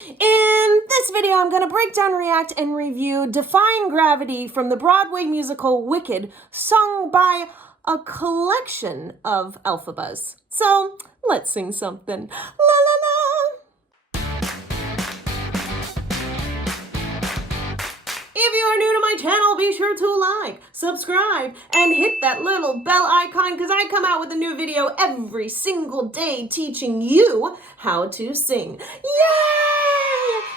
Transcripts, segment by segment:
In this video, I'm going to break down, react, and review Defying Gravity from the Broadway musical Wicked, sung by a collection of alphabas. So, let's sing something. La la la! If you are new to my channel, be sure to like, subscribe, and hit that little bell icon because I come out with a new video every single day teaching you how to sing. Yay!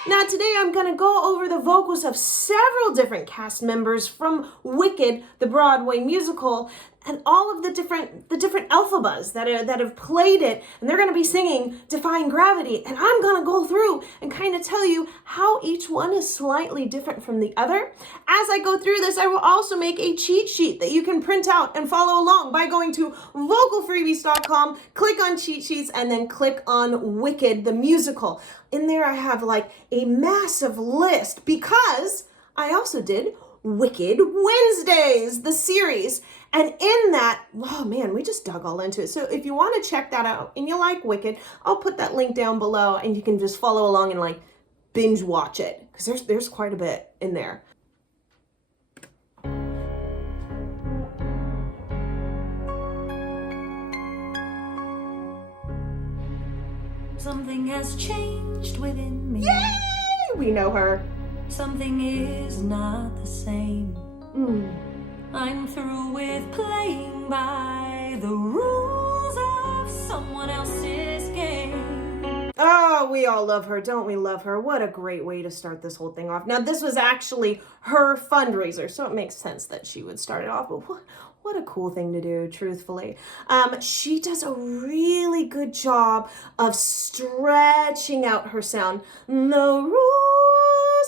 Now today I'm going to go over the vocals of several different cast members from Wicked, the Broadway musical, and all of the different alphabas that have played it, and they're going to be singing Defying Gravity, and I'm going to go through and kind of tell you how each one is slightly different from the other. As I go through this, I will also make a cheat sheet that you can print out and follow along by going to vocalfreebies.com, click on cheat sheets, and then click on Wicked the musical. In there I have like a massive list because I also did Wicked Wednesdays, the series. And in that, oh man, we just dug all into it. So if you want to check that out and you like Wicked, I'll put that link down below and you can just follow along and like binge watch it because there's quite a bit in there. Something has changed within me. Yay! We know her. Something is not the same. I'm through with playing by the rules of someone else's game. Oh, we all love her. Don't we love her? What a great way to start this whole thing off. Now, this was actually her fundraiser, so it makes sense that she would start it off. But what a cool thing to do, truthfully. She does a really good job of stretching out her sound. The rules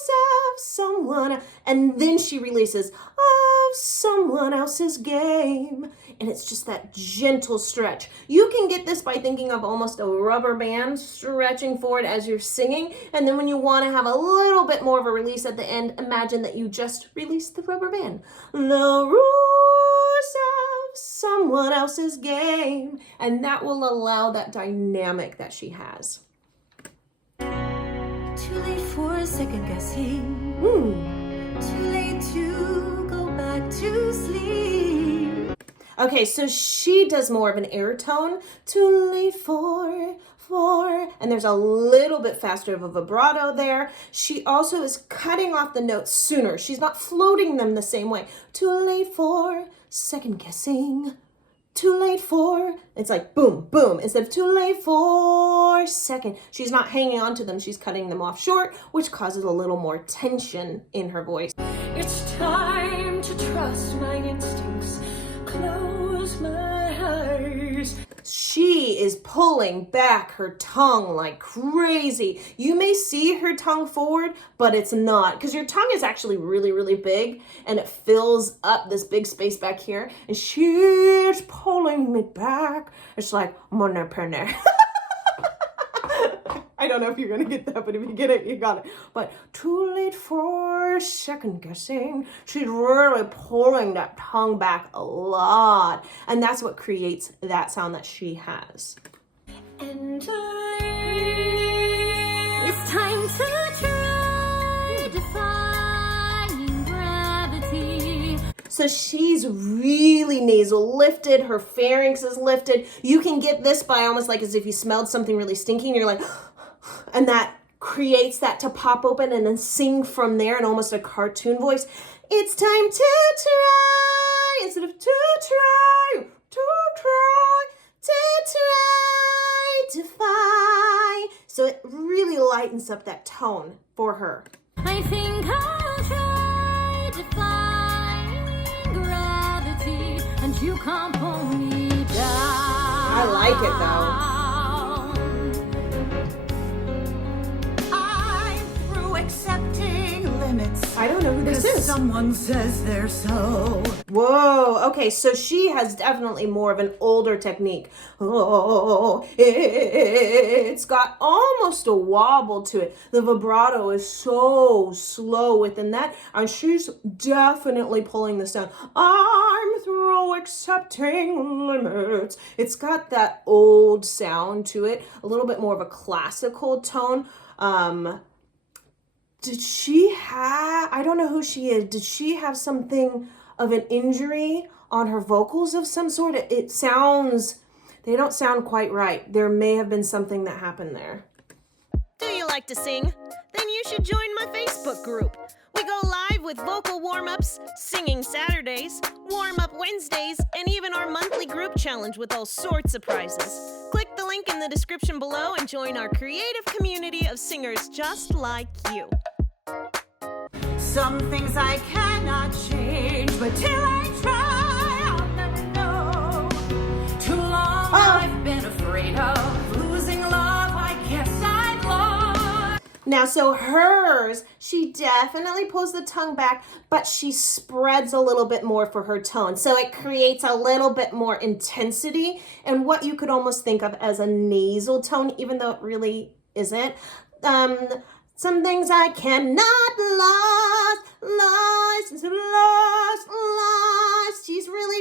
of someone, and then she releases of someone else's game. And it's just that gentle stretch. You can get this by thinking of almost a rubber band stretching forward as you're singing. And then when you want to have a little bit more of a release at the end, imagine that you just released the rubber band. The rules of someone else's game. And that will allow that dynamic that she has. Too late for second guessing. Too late to go back to sleep. Okay, so she does more of an air tone. Too late for, and there's a little bit faster of a vibrato there. She also is cutting off the notes sooner. She's not floating them the same way. Too late for, second guessing. Too late for, it's like boom, boom. Instead of too late for second, she's not hanging on to them. She's cutting them off short, which causes a little more tension in her voice. It's time to trust my instincts. Close my eyes. She is pulling back her tongue like crazy. You may see her tongue forward, but it's not, because your tongue is actually really, really big and it fills up this big space back here. And she's pulling me back. It's like, money penny. I don't know if you're going to get that, but if you get it, you got it. But too late for second guessing. She's really pulling that tongue back a lot. And that's what creates that sound that she has. And it's time to try defying gravity. So she's really nasal lifted. Her pharynx is lifted. You can get this by almost like as if you smelled something really stinky and you're like, and that creates that to pop open and then sing from there in almost a cartoon voice. It's time to try instead of to try, defy. So it really lightens up that tone for her. I think I'll try defying gravity, and you can't pull me down. I like it though. Accepting limits. I don't know who this is. Someone says they're so. Whoa, okay, so she has definitely more of an older technique. Oh, it's got almost a wobble to it. The vibrato is so slow within that, and she's definitely pulling this down. I'm through accepting limits. It's got that old sound to it, a little bit more of a classical tone. Did she have, I don't know who she is, did she have something of an injury on her vocals of some sort? It sounds, they don't sound quite right. There may have been something that happened there. Do you like to sing? Then you should join my Facebook group. We go live with vocal warm-ups, singing Saturdays, warm-up Wednesdays, and even our monthly group challenge with all sorts of prizes. Click the link in the description below and join our creative community of singers just like you. Some things I cannot change, but till I try, I'll never know. Too long I've been afraid of losing love. I guess I'd lost. Now, so hers, she definitely pulls the tongue back, but she spreads a little bit more for her tone. So it creates a little bit more intensity and what you could almost think of as a nasal tone, even though it really isn't. Some things I cannot lost.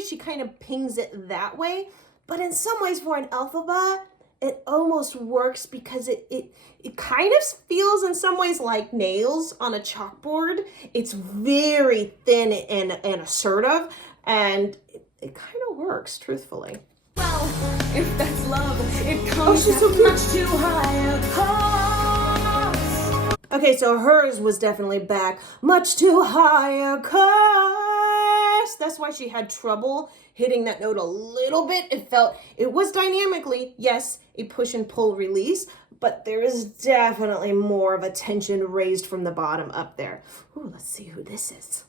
She kind of pings it that way. But in some ways for an alphabet, it almost works because it kind of feels in some ways like nails on a chalkboard. It's very thin and assertive, and it kind of works, truthfully. Well, if that's love, it comes at much too high a cost. Okay, so hers was definitely back much too high a cost. That's why she had trouble hitting that note a little bit. It was dynamically, yes, a push and pull release, but there is definitely more of a tension raised from the bottom up there. Ooh, let's see who this is.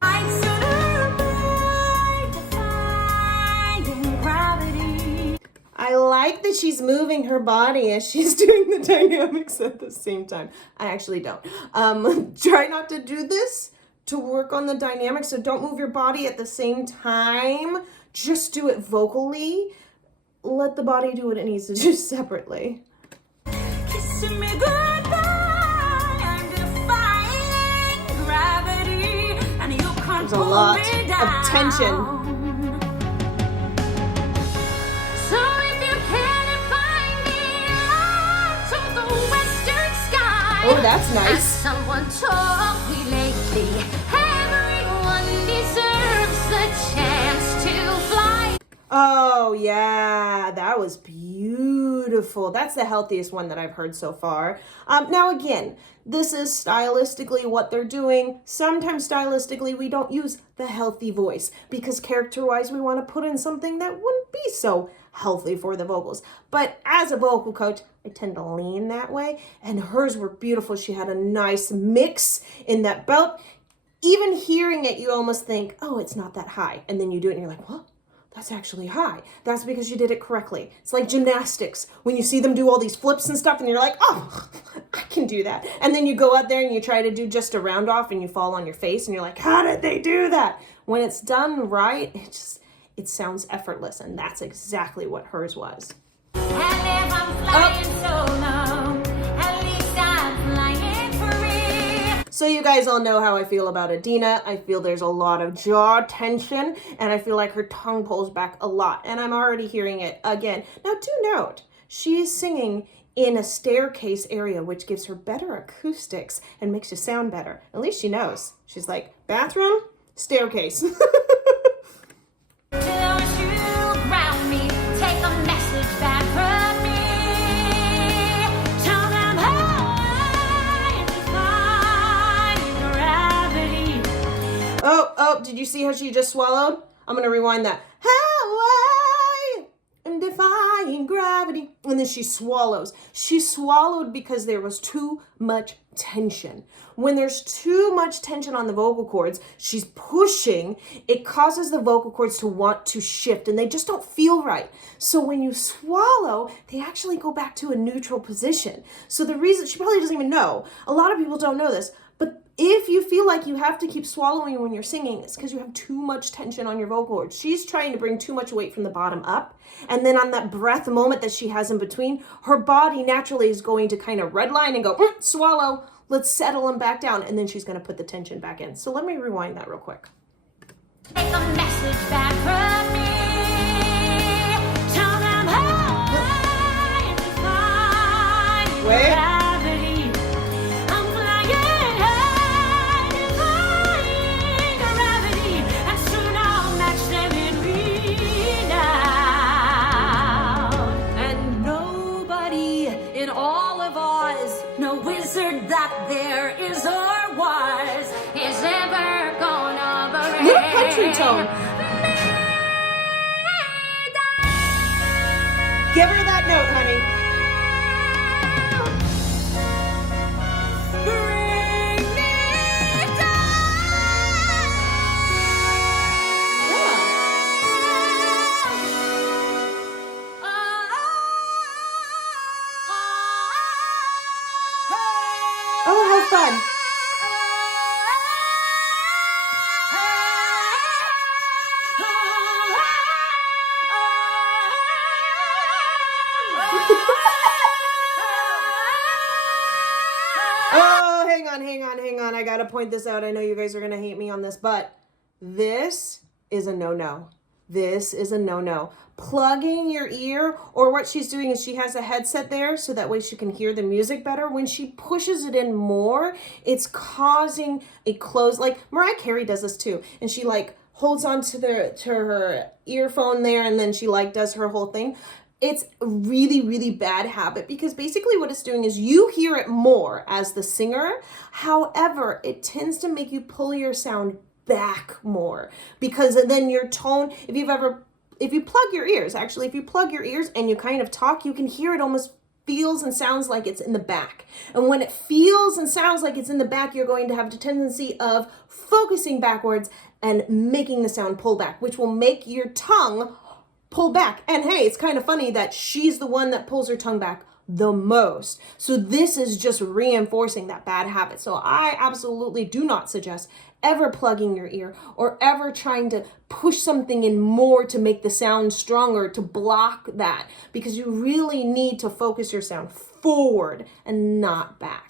I'd sooner die defying gravity. I like that she's moving her body as she's doing the dynamics at the same time. I actually don't. Try not to do this to work on the dynamics, so don't move your body at the same time. Just do it vocally. Let the body do what it needs to do separately. Kissing me goodbye, I'm defying gravity, and you can't There's a pull lot me down. of tension. So if you can't find me up to the western sky, Oh, that's as nice. someone told me lately, everyone deserves the chance to fly. Oh, yeah, that was beautiful. That's the healthiest one that I've heard so far. Now, again, this is stylistically what they're doing. Sometimes stylistically, we don't use the healthy voice because character-wise, we want to put in something that wouldn't be so healthy for the vocals. But as a vocal coach, I tend to lean that way, and hers were beautiful. She had a nice mix in that belt. Even hearing it, you almost think, oh, it's not that high. And then you do it and you're like, what? That's actually high. That's because you did it correctly. It's like gymnastics. When you see them do all these flips and stuff and you're like, oh, I can do that. And then you go out there and you try to do just a round off and you fall on your face and you're like, how did they do that? When it's done right, it sounds effortless, and that's exactly what hers was. And if I'm flying solo, at least I'm flying free. So you guys all know how I feel about Adina. I feel there's a lot of jaw tension, and I feel like her tongue pulls back a lot, and I'm already hearing it again. Now, do note, she's singing in a staircase area, which gives her better acoustics and makes you sound better. At least she knows. She's like, bathroom, staircase. Don't you ground me, take a message back from me. Tell them high and defying gravity. Oh, did you see how she just swallowed? I'm going to rewind that. How I am defying gravity. And then she swallows. She swallowed because there was too much tension. When there's too much tension on the vocal cords, she's pushing, it causes the vocal cords to want to shift, and they just don't feel right. So when you swallow, they actually go back to a neutral position. So the reason, she probably doesn't even know, a lot of people don't know this, but if you feel like you have to keep swallowing when you're singing, it's because you have too much tension on your vocal cords. She's trying to bring too much weight from the bottom up. And then on that breath moment that she has in between, her body naturally is going to kind of redline and go, swallow, let's settle them back down. And then she's going to put the tension back in. So let me rewind that real quick. Take a message back from me. Tell them high and defying Wait. gravity. wizard that there is or was is ever gonna break. Little country tone. Give her that note, honey. Bring me Oh, how fun. Oh, hang on. I gotta point this out. I know you guys are gonna hate me on this, but this is a no-no. This is a no-no. Plugging your ear, or what she's doing is she has a headset there so that way she can hear the music better. When she pushes it in more, it's causing a close, like Mariah Carey does this too. And she like holds on to her earphone there, and then she like does her whole thing. It's a really, really bad habit because basically what it's doing is you hear it more as the singer. However, it tends to make you pull your sound back more because then your tone, if you plug your ears and you kind of talk, you can hear it almost feels and sounds like it's in the back. And when it feels and sounds like it's in the back, you're going to have the tendency of focusing backwards and making the sound pull back, which will make your tongue pull back. And hey, it's kind of funny that she's the one that pulls her tongue back the most. So this is just reinforcing that bad habit. So I absolutely do not suggest ever plugging your ear or ever trying to push something in more to make the sound stronger, to block that, because you really need to focus your sound forward and not back.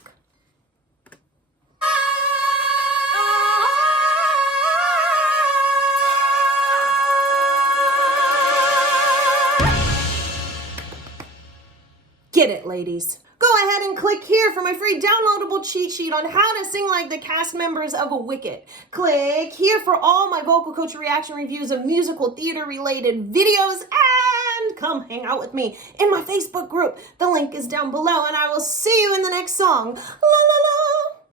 Get it, ladies. Go ahead and click here for my free downloadable cheat sheet on how to sing like the cast members of Wicked. Click here for all my vocal coach reaction reviews of musical theater related videos, and come hang out with me in my Facebook group. The link is down below, and I will see you in the next song. La la la.